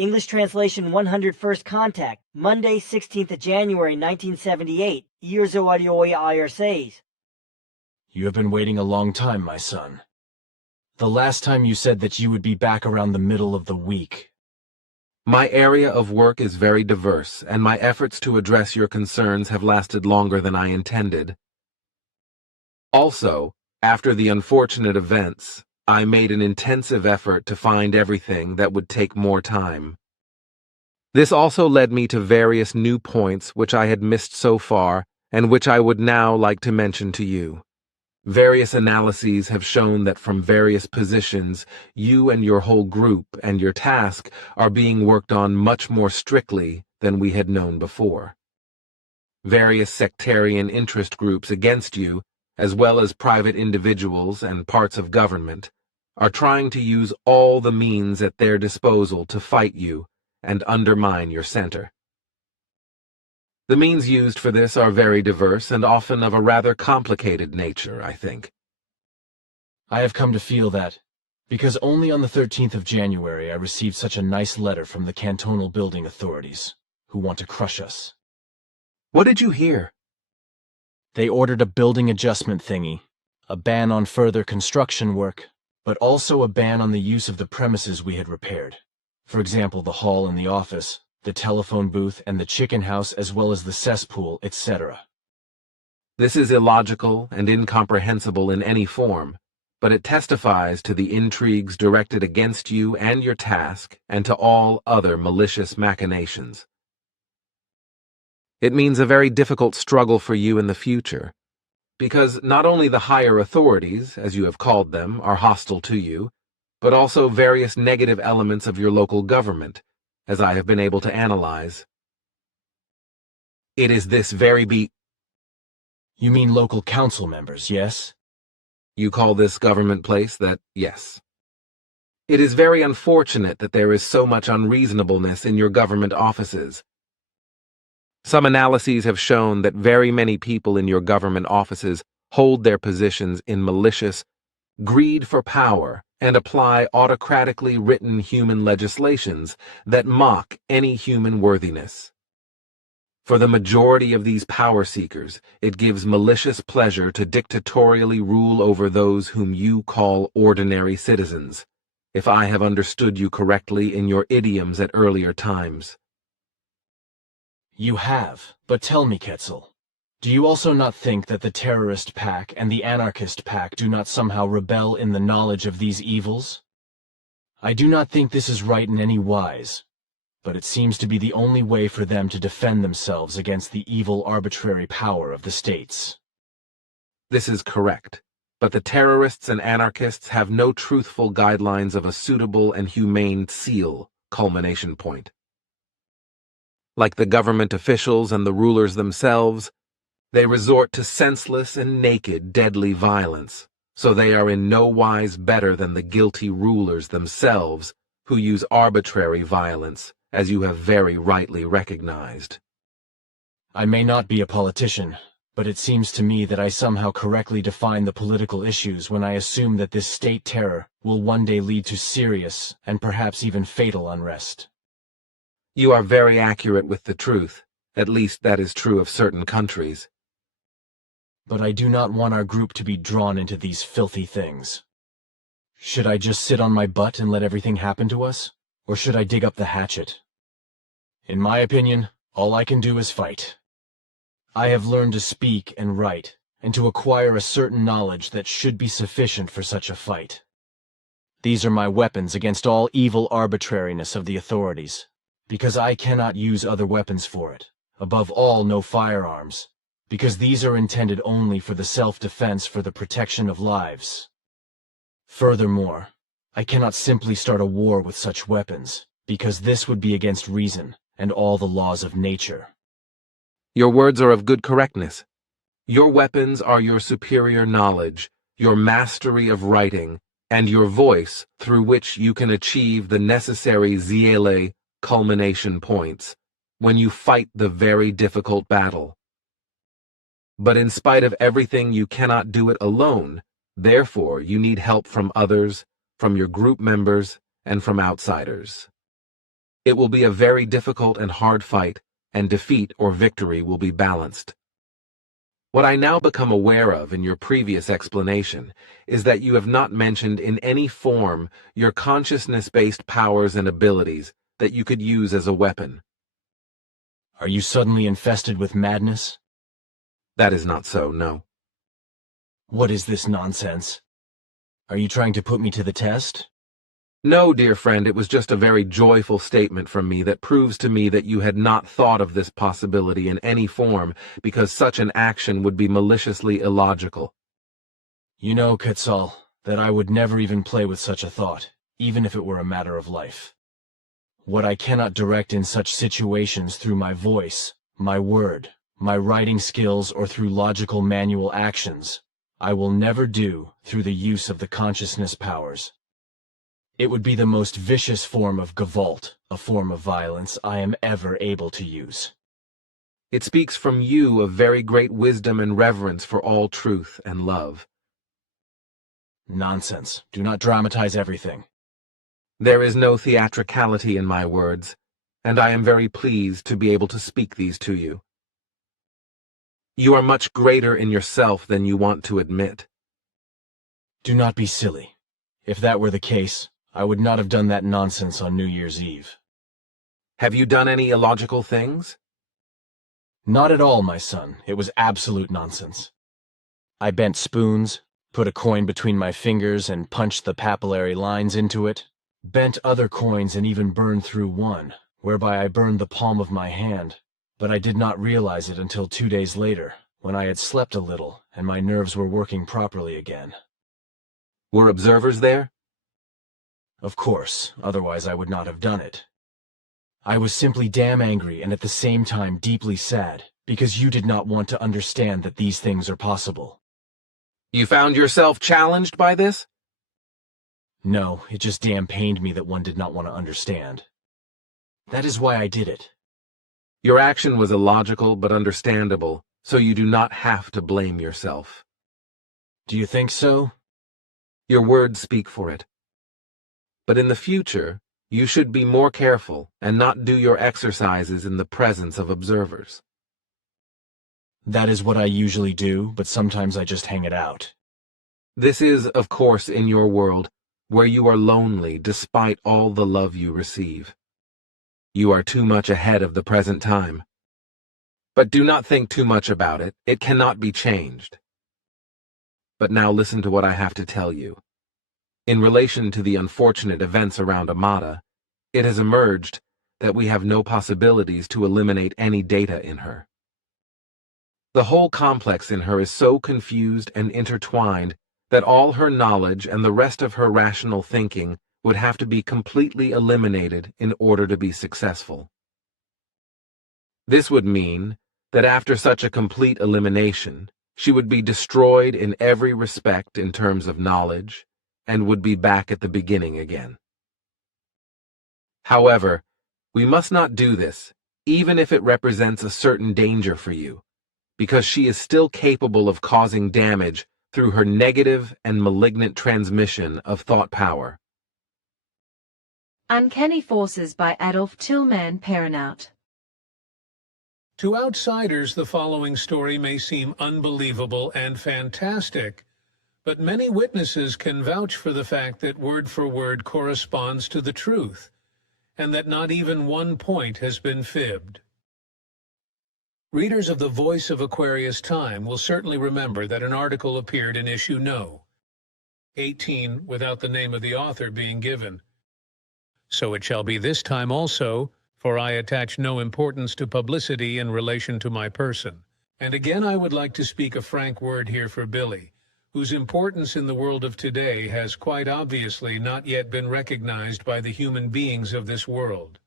English translation 101st contact, Monday 16th of January 1978, years o audio IR6. You have been waiting a long time, my son. The last time you said that you would be back around the middle of the week. My area of work is very diverse, and my efforts to address your concerns have lasted longer than I intended. Also, after the unfortunate events, I made an intensive effort to find everything that would take more time. This also led me to various new points which I had missed so far and which I would now like to mention to you. Various analyses have shown that from various positions, you and your whole group and your task are being worked on much more strictly than we had known before. Various sectarian interest groups against you, as well as private individuals and parts of government, are trying to use all the means at their disposal to fight you and undermine your center. The means used for this are very diverse and often of a rather complicated nature, I think. I have come to feel that, because only on the 13th of January I received such a nice letter from the cantonal building authorities, who want to crush us. What did you hear? They ordered a building adjustment thingy, a ban on further construction work, but also a ban on the use of the premises we had repaired. For example, the hall and the office, the telephone booth and the chicken house, as well as the cesspool, etc. This is illogical and incomprehensible in any form, but it testifies to the intrigues directed against you and your task and to all other malicious machinations. It means a very difficult struggle for you in the future, because not only the higher authorities, as you have called them, are hostile to you, but also various negative elements of your local government, as I have been able to analyze. It is this very You mean local council members, yes? You call this government place that, yes. It is very unfortunate that there is so much unreasonableness in your government offices. Some analyses have shown that very many people in your government offices hold their positions in malicious greed for power and apply autocratically written human legislations that mock any human worthiness. For the majority of these power seekers, it gives malicious pleasure to dictatorially rule over those whom you call ordinary citizens, if I have understood you correctly in your idioms at earlier times. You have, but tell me, Quetzal, do you also not think that the terrorist pack and the anarchist pack do not somehow rebel in the knowledge of these evils? I do not think this is right in any wise, but it seems to be the only way for them to defend themselves against the evil arbitrary power of the states. This is correct, but the terrorists and anarchists have no truthful guidelines of a suitable and humane culmination point. Like the government officials and the rulers themselves, they resort to senseless and naked deadly violence, so they are in no wise better than the guilty rulers themselves, who use arbitrary violence, as you have very rightly recognized. I may not be a politician, but it seems to me that I somehow correctly define the political issues when I assume that this state terror will one day lead to serious and perhaps even fatal unrest. You are very accurate with the truth. At least that is true of certain countries. But I do not want our group to be drawn into these filthy things. Should I just sit on my butt and let everything happen to us? Or should I dig up the hatchet? In my opinion, all I can do is fight. I have learned to speak and write, and to acquire a certain knowledge that should be sufficient for such a fight. These are my weapons against all evil arbitrariness of the authorities, because I cannot use other weapons for it, above all no firearms, because these are intended only for the self-defense for the protection of lives. Furthermore, I cannot simply start a war with such weapons, because this would be against reason and all the laws of nature. Your words are of good correctness. Your weapons are your superior knowledge, your mastery of writing, and your voice through which you can achieve the necessary culmination points when you fight the very difficult battle. But in spite of everything, you cannot do it alone. Therefore, you need help from others, from your group members, and from outsiders. It will be a very difficult and hard fight, and defeat or victory will be balanced. What I now become aware of in your previous explanation is that you have not mentioned in any form your consciousness-based powers and abilities that you could use as a weapon. Are you suddenly infested with madness? That is not so, no. What is this nonsense? Are you trying to put me to the test? No, dear friend, it was just a very joyful statement from me that proves to me that you had not thought of this possibility in any form, because such an action would be maliciously illogical. You know, Quetzal, that I would never even play with such a thought, even if it were a matter of life. What I cannot direct in such situations through my voice, my word, my writing skills, or through logical manual actions, I will never do through the use of the consciousness powers. It would be the most vicious form of Gavolt, a form of violence I am ever able to use. It speaks from you of very great wisdom and reverence for all truth and love. Nonsense. Do not dramatize everything. There is no theatricality in my words, and I am very pleased to be able to speak these to you. You are much greater in yourself than you want to admit. Do not be silly. If that were the case, I would not have done that nonsense on New Year's Eve. Have you done any illogical things? Not at all, my son. It was absolute nonsense. I bent spoons, put a coin between my fingers and punched the papillary lines into it, bent other coins and even burned through one, whereby I burned the palm of my hand, but I did not realize it until 2 days later, when I had slept a little and my nerves were working properly again. Were observers there? Of course, otherwise I would not have done it. I was simply damn angry and at the same time deeply sad, because you did not want to understand that these things are possible. You found yourself challenged by this? No, it just damn pained me that one did not want to understand. That is why I did it. Your action was illogical but understandable, so you do not have to blame yourself. Do you think so? Your words speak for it. But in the future, you should be more careful and not do your exercises in the presence of observers. That is what I usually do, but sometimes I just hang it out. This is, of course, in your world, where you are lonely despite all the love you receive. You are too much ahead of the present time. But do not think too much about it. It cannot be changed. But now listen to what I have to tell you. In relation to the unfortunate events around Amata, it has emerged that we have no possibilities to eliminate any data in her. The whole complex in her is so confused and intertwined that all her knowledge and the rest of her rational thinking would have to be completely eliminated in order to be successful. This would mean that after such a complete elimination, she would be destroyed in every respect in terms of knowledge, and would be back at the beginning again. However, we must not do this, even if it represents a certain danger for you, because she is still capable of causing damage through her negative and malignant transmission of thought power. Uncanny Forces by Adolf Tillman Perronaut. To outsiders, the following story may seem unbelievable and fantastic, but many witnesses can vouch for the fact that word for word corresponds to the truth, and that not even one point has been fibbed. Readers of the Voice of Aquarius Time will certainly remember that an article appeared in issue No. 18 without the name of the author being given. So it shall be this time also, for I attach no importance to publicity in relation to my person. And again I would like to speak a frank word here for Billy, whose importance in the world of today has quite obviously not yet been recognized by the human beings of this world.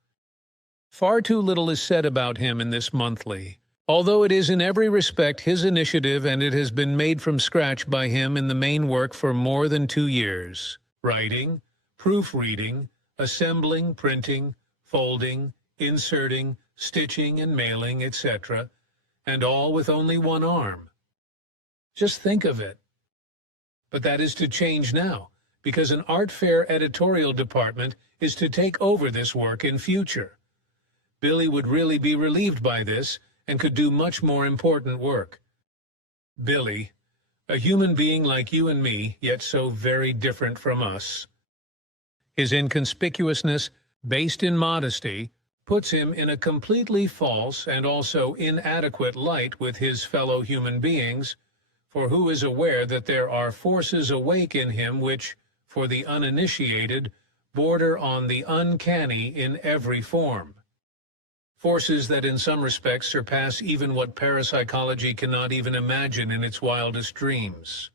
Far too little is said about him in this monthly, although it is in every respect his initiative and it has been made from scratch by him in the main work for more than 2 years. Writing, proofreading, assembling, printing, folding, inserting, stitching and mailing, etc., and all with only one arm. Just think of it. But that is to change now, because an art fair editorial department is to take over this work in future. Billy would really be relieved by this and could do much more important work. Billy, a human being like you and me, yet so very different from us. His inconspicuousness, based in modesty, puts him in a completely false and also inadequate light with his fellow human beings, for who is aware that there are forces awake in him which, for the uninitiated, border on the uncanny in every form. Forces that in some respects surpass even what parapsychology cannot even imagine in its wildest dreams.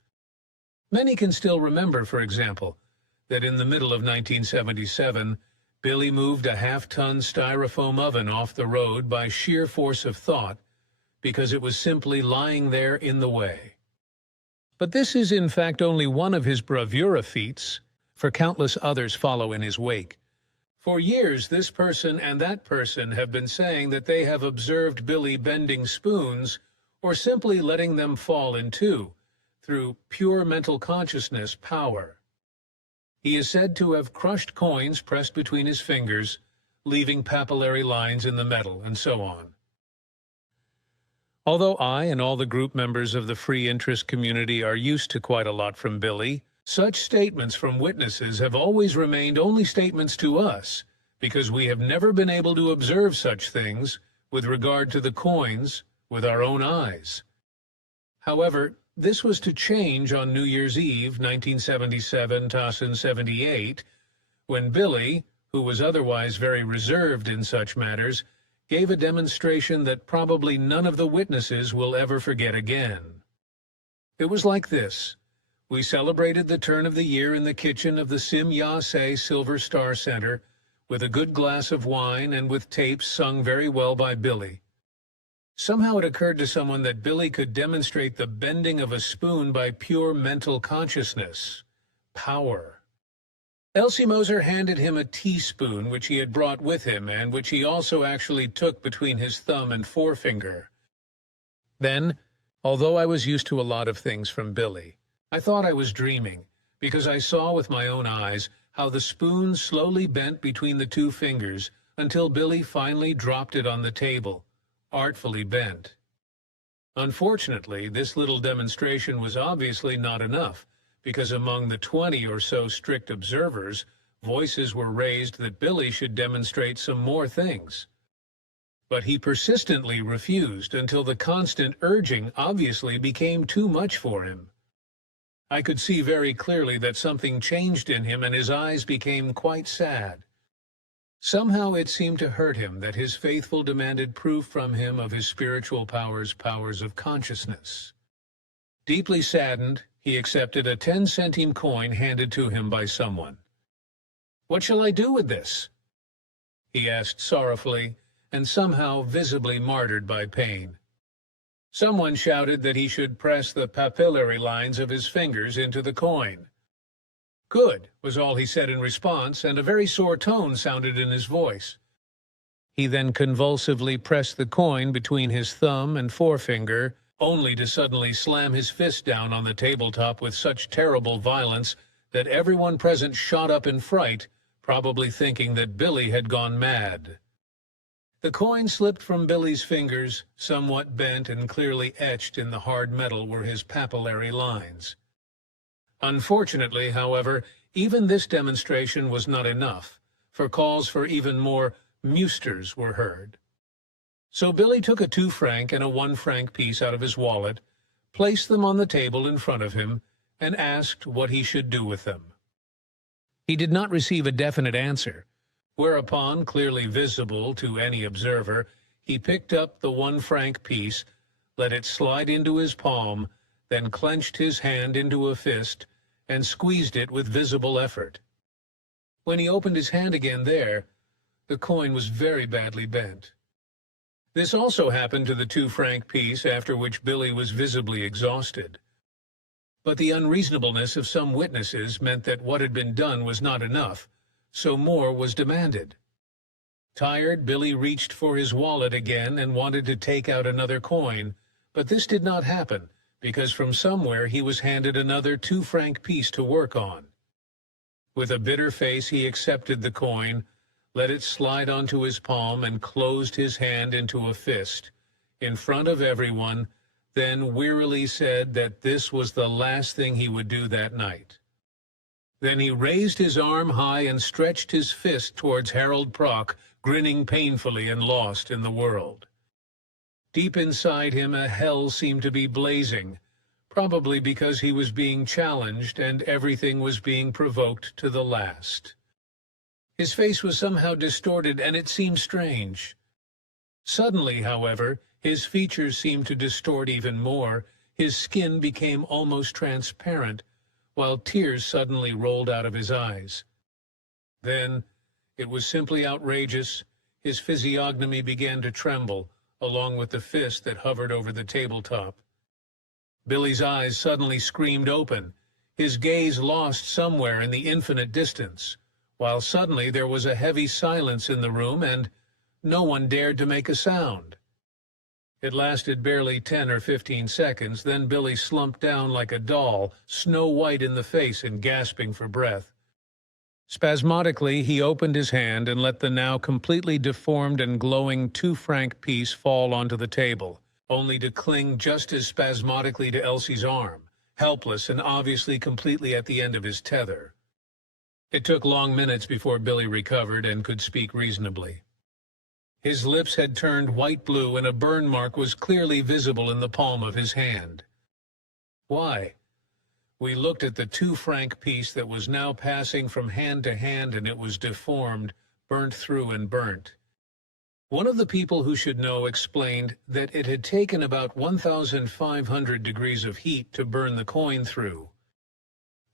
Many can still remember, for example, that in the middle of 1977, Billy moved a half-ton styrofoam oven off the road by sheer force of thought, because it was simply lying there in the way. But this is in fact only one of his bravura feats, for countless others follow in his wake. For years, this person and that person have been saying that they have observed Billy bending spoons or simply letting them fall in two through pure mental consciousness power. He is said to have crushed coins pressed between his fingers, leaving papillary lines in the metal, and so on. Although I and all the group members of the free interest community are used to quite a lot from Billy, such statements from witnesses have always remained only statements to us, because we have never been able to observe such things with regard to the coins with our own eyes. However, this was to change on New Year's Eve, 1977-78, when Billy, who was otherwise very reserved in such matters, gave a demonstration that probably none of the witnesses will ever forget again. It was like this. We celebrated the turn of the year in the kitchen of the Sim Ya-Se Silver Star Center with a good glass of wine and with tapes sung very well by Billy. Somehow it occurred to someone that Billy could demonstrate the bending of a spoon by pure mental consciousness. Power. Elsie Moser handed him a teaspoon which he had brought with him and which he also actually took between his thumb and forefinger. Then, although I was used to a lot of things from Billy, I thought I was dreaming, because I saw with my own eyes how the spoon slowly bent between the two fingers until Billy finally dropped it on the table, artfully bent. Unfortunately, this little demonstration was obviously not enough, because among the 20 or so strict observers, voices were raised that Billy should demonstrate some more things. But he persistently refused until the constant urging obviously became too much for him. I could see very clearly that something changed in him and his eyes became quite sad. Somehow it seemed to hurt him that his faithful demanded proof from him of his spiritual powers of consciousness. Deeply saddened, he accepted a 10-centime coin handed to him by someone. "What shall I do with this?" he asked sorrowfully, and somehow visibly martyred by pain. Someone shouted that he should press the papillary lines of his fingers into the coin. "Good," was all he said in response, and a very sore tone sounded in his voice. He then convulsively pressed the coin between his thumb and forefinger, only to suddenly slam his fist down on the tabletop with such terrible violence that everyone present shot up in fright, probably thinking that Billy had gone mad. The coin slipped from Billy's fingers, somewhat bent and clearly etched in the hard metal were his papillary lines. Unfortunately, however, even this demonstration was not enough, for calls for even more musters were heard. So Billy took a 2-franc and a 1-franc piece out of his wallet, placed them on the table in front of him, and asked what he should do with them. He did not receive a definite answer, whereupon, clearly visible to any observer, he picked up the 1-franc piece, let it slide into his palm, then clenched his hand into a fist, and squeezed it with visible effort. When he opened his hand again the coin was very badly bent. This also happened to the 2-franc piece, after which Billy was visibly exhausted. But the unreasonableness of some witnesses meant that what had been done was not enough, so more was demanded. Tired, Billy reached for his wallet again and wanted to take out another coin, but this did not happen, because from somewhere he was handed another 2-franc piece to work on. With a bitter face, he accepted the coin, let it slide onto his palm, and closed his hand into a fist, in front of everyone, then wearily said that this was the last thing he would do that night. Then he raised his arm high and stretched his fist towards Harold Prock, grinning painfully and lost in the world. Deep inside him, a hell seemed to be blazing, probably because he was being challenged and everything was being provoked to the last. His face was somehow distorted, and it seemed strange. Suddenly, however, his features seemed to distort even more. His skin became almost transparent, while tears suddenly rolled out of his eyes. Then, it was simply outrageous, his physiognomy began to tremble, along with the fist that hovered over the tabletop. Billy's eyes suddenly screamed open, his gaze lost somewhere in the infinite distance, while suddenly there was a heavy silence in the room and no one dared to make a sound. It lasted barely 10 or 15 seconds, then Billy slumped down like a doll, snow-white in the face and gasping for breath. Spasmodically, he opened his hand and let the now completely deformed and glowing 2-franc piece fall onto the table, only to cling just as spasmodically to Elsie's arm, helpless and obviously completely at the end of his tether. It took long minutes before Billy recovered and could speak reasonably. His lips had turned white-blue, and a burn mark was clearly visible in the palm of his hand. Why? We looked at the 2-franc piece that was now passing from hand to hand, and it was deformed, burnt through and burnt. One of the people who should know explained that it had taken about 1,500 degrees of heat to burn the coin through.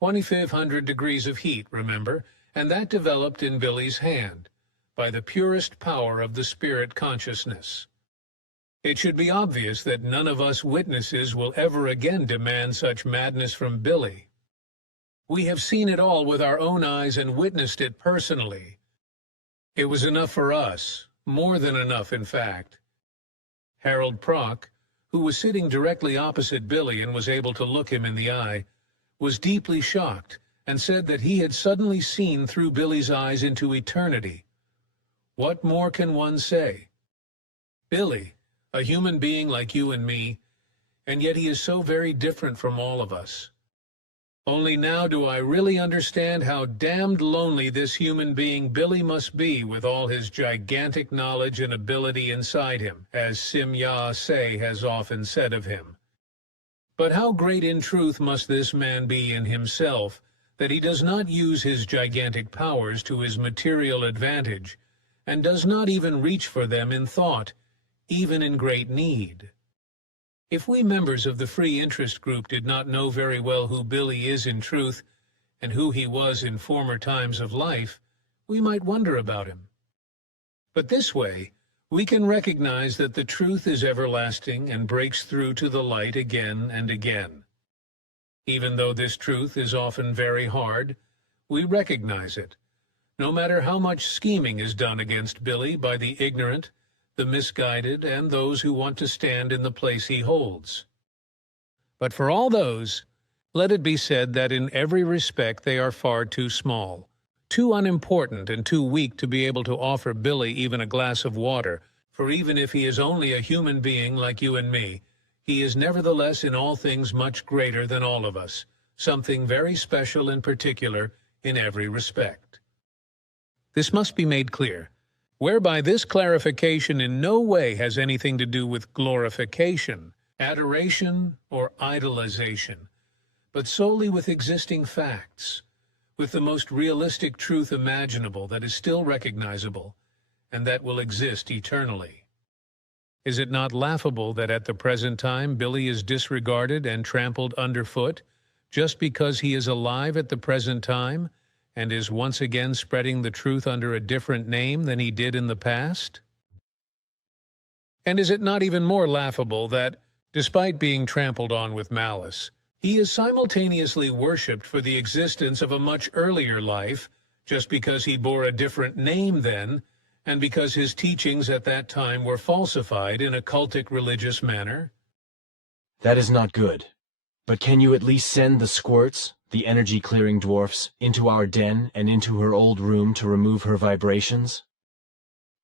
2,500 degrees of heat, remember, and that developed in Billy's hand, by the purest power of the spirit consciousness. It should be obvious that none of us witnesses will ever again demand such madness from Billy. We have seen it all with our own eyes and witnessed it personally. It was enough for us, more than enough, in fact. Harold Prock, who was sitting directly opposite Billy and was able to look him in the eye, was deeply shocked and said that he had suddenly seen through Billy's eyes into eternity. What more can one say? Billy, a human being like you and me, and yet he is so very different from all of us. Only now do I really understand how damned lonely this human being Billy must be with all his gigantic knowledge and ability inside him, as Sim Ya Se has often said of him. But how great in truth must this man be in himself, that he does not use his gigantic powers to his material advantage, and does not even reach for them in thought, even in great need. If we members of the Free Interest Group did not know very well who Billy is in truth, and who he was in former times of life, we might wonder about him. But this way, we can recognize that the truth is everlasting and breaks through to the light again and again. Even though this truth is often very hard, we recognize it, no matter how much scheming is done against Billy by the ignorant, the misguided, and those who want to stand in the place he holds. But for all those, let it be said that in every respect they are far too small, too unimportant and too weak to be able to offer Billy even a glass of water, for even if he is only a human being like you and me, he is nevertheless in all things much greater than all of us, something very special and particular in every respect. This must be made clear, whereby this clarification in no way has anything to do with glorification, adoration, or idolization, but solely with existing facts, with the most realistic truth imaginable that is still recognizable, and that will exist eternally. Is it not laughable that at the present time Billy is disregarded and trampled underfoot, just because he is alive at the present time, and is once again spreading the truth under a different name than he did in the past? And is it not even more laughable that, despite being trampled on with malice, he is simultaneously worshipped for the existence of a much earlier life, just because he bore a different name then, and because his teachings at that time were falsified in a cultic religious manner? That is not good. But can you at least send the squirts, the energy-clearing dwarfs, into our den and into her old room to remove her vibrations?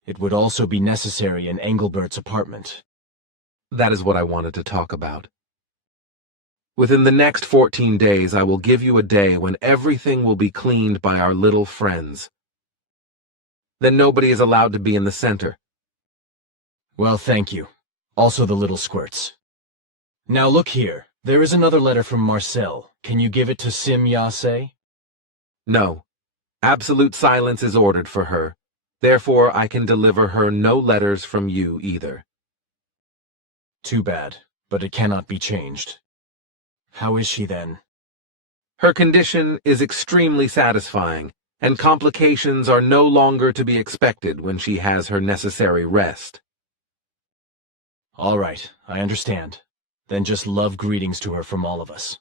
It would also be necessary in Engelbert's apartment. That is what I wanted to talk about. Within the next 14 days, I will give you a day when everything will be cleaned by our little friends. Then nobody is allowed to be in the center. Well, thank you. Also the little squirts. Now look here. There is another letter from Marcel. Can you give it to Sim Yase? No. Absolute silence is ordered for her. Therefore, I can deliver her no letters from you either. Too bad, but it cannot be changed. How is she then? Her condition is extremely satisfying, and complications are no longer to be expected when she has her necessary rest. All right, I understand. Then just love greetings to her from all of us.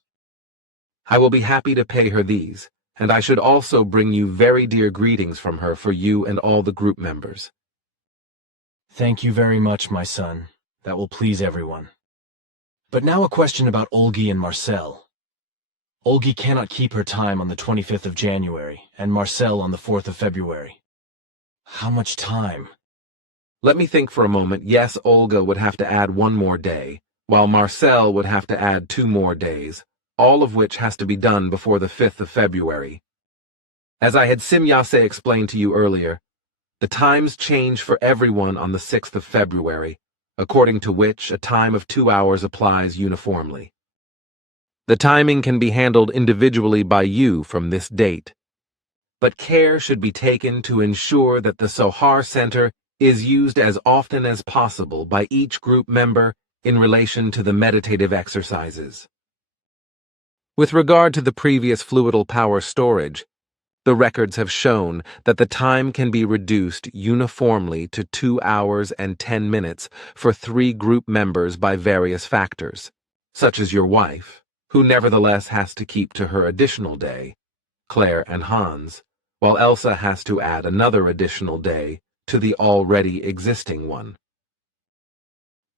I will be happy to pay her these, and I should also bring you very dear greetings from her for you and all the group members. Thank you very much, my son. That will please everyone. But now a question about Olgi and Marcel. Olgi cannot keep her time on the 25th of January, and Marcel on the 4th of February. How much time? Let me think for a moment. Yes, Olga would have to add 1 more day, while Marcel would have to add 2 more days, all of which has to be done before the 5th of February. As I had Sim Yase explained to you earlier, the times change for everyone on the 6th of February, according to which a time of 2 hours applies uniformly. The timing can be handled individually by you from this date, but care should be taken to ensure that the Sohar Center is used as often as possible by each group member in relation to the meditative exercises. With regard to the previous fluidal power storage, the records have shown that the time can be reduced uniformly to 2 hours and 10 minutes for 3 group members by various factors, such as your wife, who nevertheless has to keep to her additional day, Claire and Hans, while Elsa has to add another additional day to the already existing one.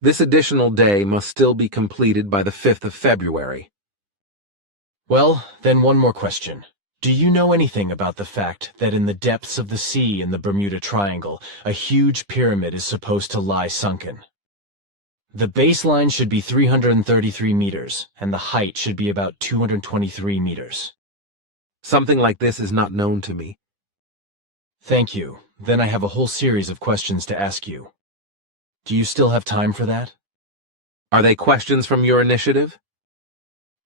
This additional day must still be completed by the 5th of February. Well, then one more question. Do you know anything about the fact that in the depths of the sea in the Bermuda Triangle, a huge pyramid is supposed to lie sunken? The baseline should be 333 meters, and the height should be about 223 meters. Something like this is not known to me. Thank you. Then I have a whole series of questions to ask you. Do you still have time for that? Are they questions from your initiative?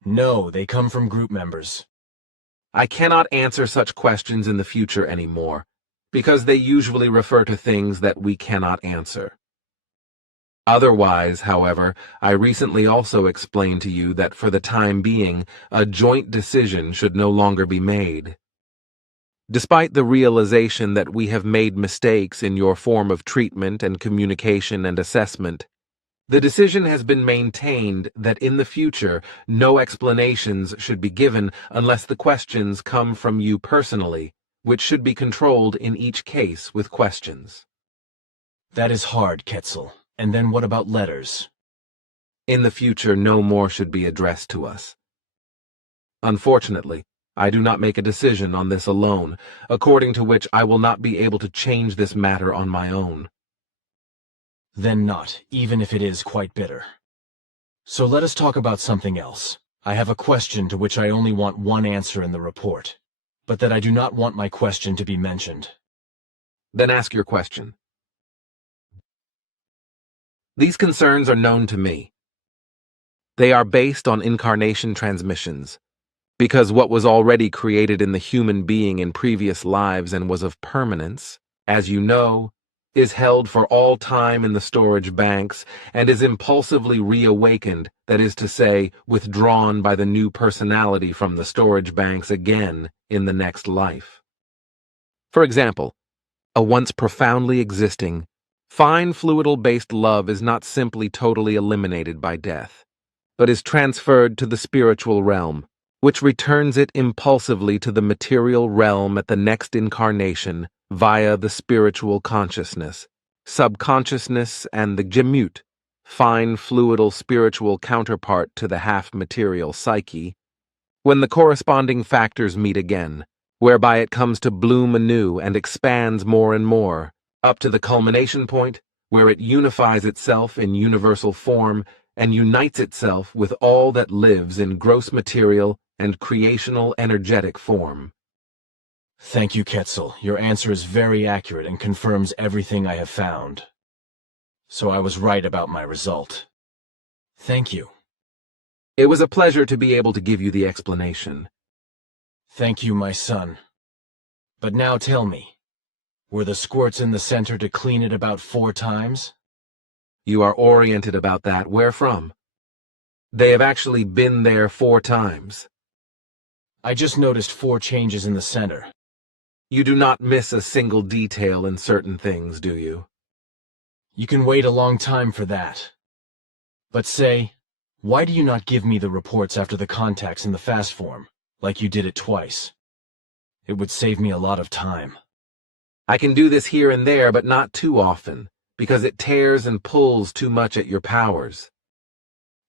No, they come from group members. I cannot answer such questions in the future anymore, because they usually refer to things that we cannot answer. Otherwise, however, I recently also explained to you that for the time being, a joint decision should no longer be made. Despite the realization that we have made mistakes in your form of treatment and communication and assessment, the decision has been maintained that in the future, no explanations should be given unless the questions come from you personally, which should be controlled in each case with questions. That is hard, Quetzal. And then what about letters? In the future, no more should be addressed to us. Unfortunately, I do not make a decision on this alone, according to which I will not be able to change this matter on my own. Then not, even if it is quite bitter. So let us talk about something else. I have a question to which I only want one answer in the report, but that I do not want my question to be mentioned. Then ask your question. These concerns are known to me. They are based on incarnation transmissions, because what was already created in the human being in previous lives and was of permanence, as you know, is held for all time in the storage banks and is impulsively reawakened, that is to say, withdrawn by the new personality from the storage banks again in the next life. For example, a once profoundly existing, fine fluidal-based love is not simply totally eliminated by death, but is transferred to the spiritual realm, which returns it impulsively to the material realm at the next incarnation via the spiritual consciousness, subconsciousness, and the gemut, fine fluidal spiritual counterpart to the half-material psyche, when the corresponding factors meet again, whereby it comes to bloom anew and expands more and more, up to the culmination point, where it unifies itself in universal form and unites itself with all that lives in gross material and creational energetic form. Thank you, Quetzal. Your answer is very accurate and confirms everything I have found. So I was right about my result. Thank you. It was a pleasure to be able to give you the explanation. Thank you, my son. But now tell me, were the squirts in the center to clean it about 4 times? You are oriented about that. Where from? They have actually been there 4 times. I just noticed 4 changes in the center. You do not miss a single detail in certain things, do you? You can wait a long time for that. But say, why do you not give me the reports after the contacts in the fast form, like you did it twice? It would save me a lot of time. I can do this here and there, but not too often, because it tears and pulls too much at your powers.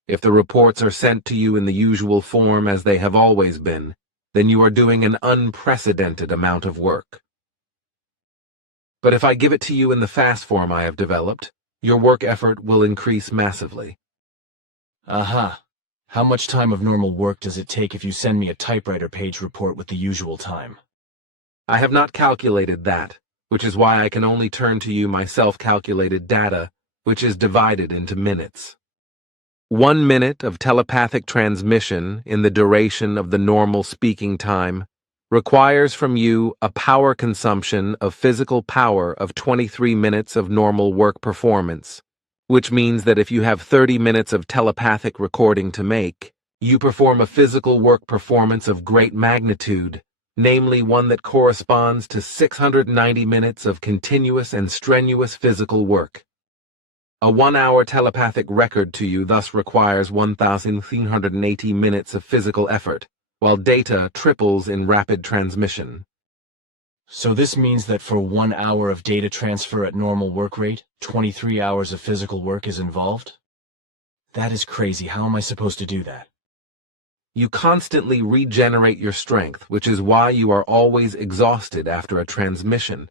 If the reports are sent to you in the usual form as they have always been, then you are doing an unprecedented amount of work. But if I give it to you in the fast form I have developed, your work effort will increase massively. Aha. How much time of normal work does it take if you send me a typewriter page report with the usual time? I have not calculated that, which is why I can only turn to you my self-calculated data, which is divided into minutes. 1 minute of telepathic transmission in the duration of the normal speaking time requires from you a power consumption of physical power of 23 minutes of normal work performance, which means that if you have 30 minutes of telepathic recording to make, you perform a physical work performance of great magnitude, namely one that corresponds to 690 minutes of continuous and strenuous physical work. A 1-hour telepathic record to you thus requires 1,380 minutes of physical effort, while data triples in rapid transmission. So this means that for 1 hour of data transfer at normal work rate, 23 hours of physical work is involved? That is crazy. How am I supposed to do that? You constantly regenerate your strength, which is why you are always exhausted after a transmission,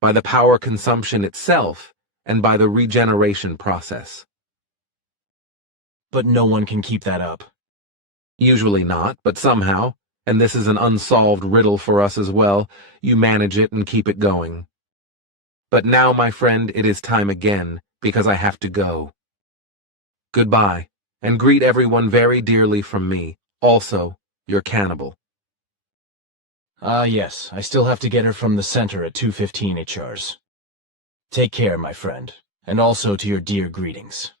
by the power consumption itself and by the regeneration process. But no one can keep that up. Usually not, but somehow, and this is an unsolved riddle for us as well, you manage it and keep it going. But now, my friend, it is time again, because I have to go. Goodbye, and greet everyone very dearly from me, also your cannibal. Ah, yes, I still have to get her from the center at 2:15 HRs. Take care, my friend, and also to your dear greetings.